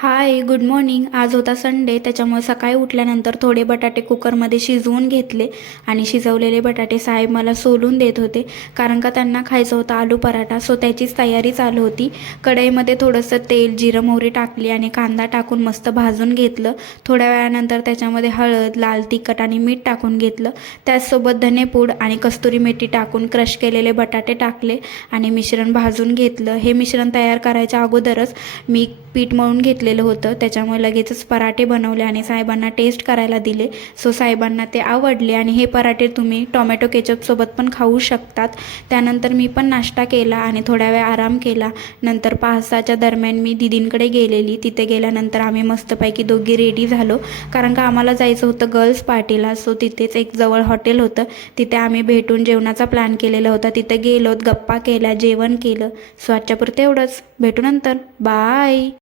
हाय, good morning. आज होता Sunday, त्याच्यामुळे सकाळी उठल्यानंतर थोडे बटाटे कुकरमध्ये शिजवून घेतले आणि शिजवलेले बटाटे साहेब मला सोलून देत होते, कारण का त्यांना खायचा होता आलू पराठा. सो त्याचीच तयारी चालू होती. कढईमध्ये थोडंसं तेल, जिरं, मोहरी टाकली आणि कांदा टाकून मस्त भाजून घेतलं. थोड्या वेळानंतर त्याच्यामध्ये हळद, लाल तिखट आणि मीठ टाकून घेतलं. त्याचसोबत धनेपूड आणि कस्तुरी मेथी टाकून क्रश केलेले बटाटे टाकले आणि मिश्रण भाजून घेतलं. हे मिश्रण तयार करायच्या अगोदरच मी पीठ मळून घेतलेलं होतं, त्याच्यामुळे लगेचच पराठे बनवले आणि साहेबांना टेस्ट करायला दिले. सो साहेबांना ते आवडले आणि हे पराठे तुम्ही टोमॅटो केचपसोबत पण खाऊ शकतात. त्यानंतर मी पण नाश्ता केला आणि थोड्या वेळ आराम केला. नंतर 5-6च्या दरम्यान मी दीदींकडे गेलेली. तिथे गेल्यानंतर आम्ही मस्तपैकी दोघी रेडी झालो, कारण का आम्हाला जायचं होतं गर्ल्स पार्टीला. सो तिथेच एक जवळ हॉटेल होतं, तिथे आम्ही भेटून जेवणाचा प्लॅन केलेला होता. तिथे गेलो, गप्पा केल्या, जेवण केलं. सो आजच्यापुरतं एवढंच. भेटू नंतर. बाय.